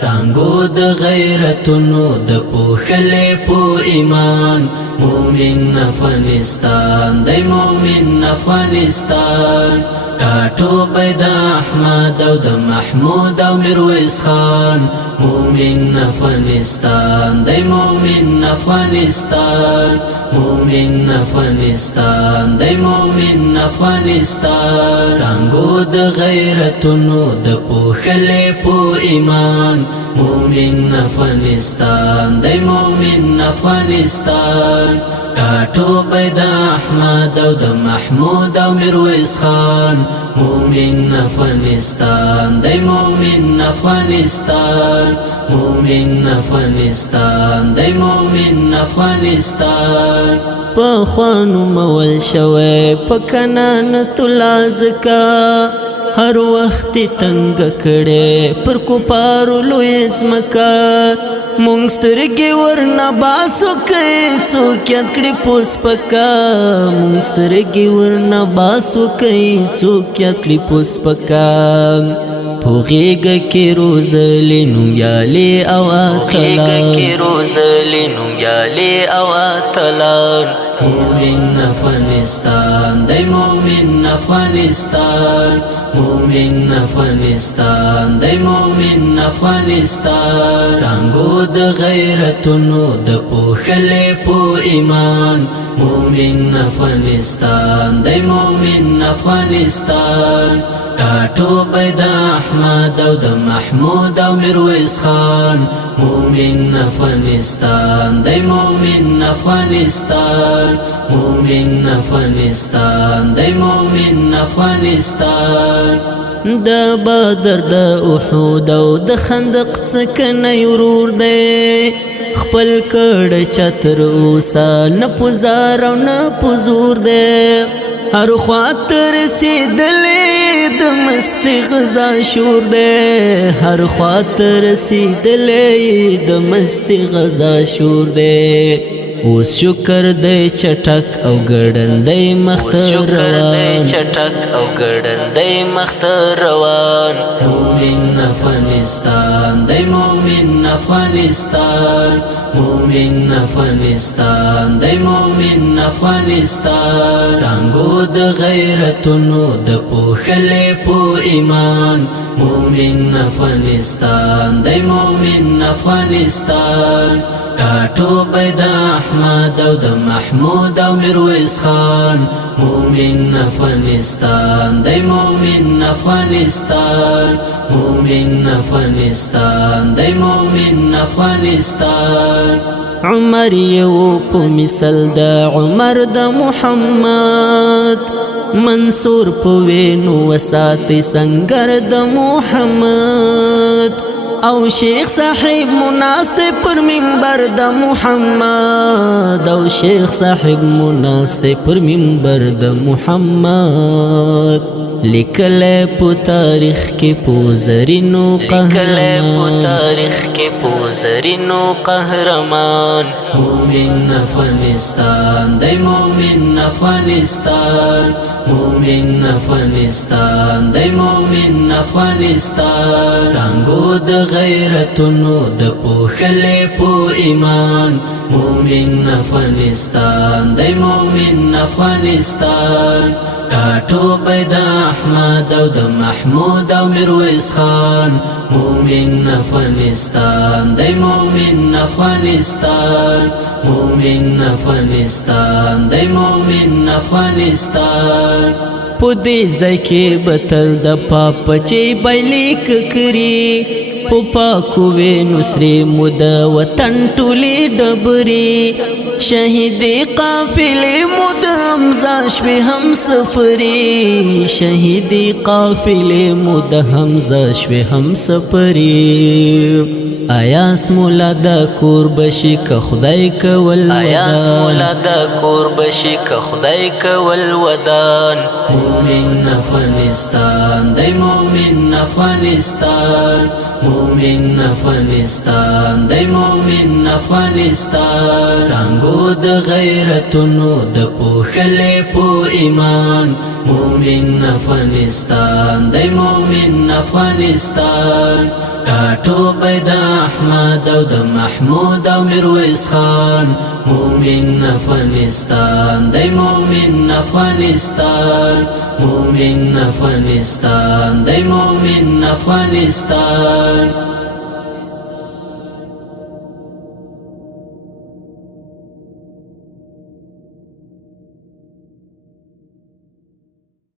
زانګو د غیرتونو د پوښلې په ایمان مومن افغانستان دی مومن افغانستان کاټو پیدا احمد او د محمود او میرویس خان مومن افغانستان دی مومن افغانستان مومن افغانستان دی مومن افغانستان زانګو د غیرتونو د پوښلې په ایمان مومن افغانستان دی مومن افغانستان کاټو پیدا احمد او د محمود او میرویس خان مومن افغانستان دی مومن افغانستان مومن افغانستان دی مومن افغانستان پخوانو مول شوی پکنان تلازکا هر وخت ټنګ کړي پر کوپارو لوی ځمکه مونږ سترګې ورنه باسو کوي څوک یاد کړي پوس پکا مونږ سترګې ورنه باسو کوي څوک یاد کړي پوس پکا په غېږه کې روزلې نومیالې او اتلان مومن افغانستان دی مومن افغانستان مومن افغانستان دی مومن افغانستان زانګو د غیرتونو د پوښلې په ایمان مومن افغانستان دی مومن افغانستان کاټو پیدا احمد او د محمود او میرویس خان مومن افغانستان دی مومن افغانستان مومن افغانستان دی مومن افغانستان د بدر د احد او د خندق څکنی ورور دی خپل کړه چتر اوسه نه پزار او نه پزور دی هر خاطر رسیدلې د مستی غزا شور دی هر خاطر رسیدلې د مستی غزا شور دی اوس شکر دی چټک او ګړندی مخته روان مومن افغانستان دی مومن افغانستان مومن افغانستان دی مومن افغانستان زانګو د غیرتونو د پوښلې په ایمان مومن افغانستان دی مومن افغانستان کاټو پیدا احمد او د محمود او میرویس خان مومن افغانستان دی مومن افغانستان مومن افغانستان دی مومن افغانستان عمر یو په مثل د عمر د محمد منصور په وینو وساتي سنگر د محمد او شیخ صاحب مناسته پر منبر د محمد او شیخ صاحب مناسته پر منبر د محمد لیکل په تاریخ کې پوزرینو قهرمان مومن افغانستان دی مومن افغانستان مومن افغانستان دی مومن افغانستان زانګو د غیرتونو د پوښلې په ایمان مومن افغانستان دی مومن افغانستان کاټو پیدا احمد او د محمود او میرویس خان مومن افغانستان دی مومن افغانستان مومن افغانستان دی مومن افغانستان په دې ځای کې بتل د پاپچې بایلیک کړي په پاکو وینو سرې مو د وطن ټولې ډبرې شهیدې قافلې مو د حمزه شوې هم سفرې شهیدې قافلې مو د حمزه شوې هم سفرې آیاس مولا د کور بشي که خدای کول ودان مومن افغانستان دی مومن افغانستان مومن افغانستان دی مومن افغانستان زانګو د غیرتونو د پوښلې په ایمان مومن افغانستان دی مومن افغانستان ټاټوبی د احمد او د محمود او میرویس خان مومن افغانستان دی مومن افغانستان مومن افغانستان دی مومن افغانستان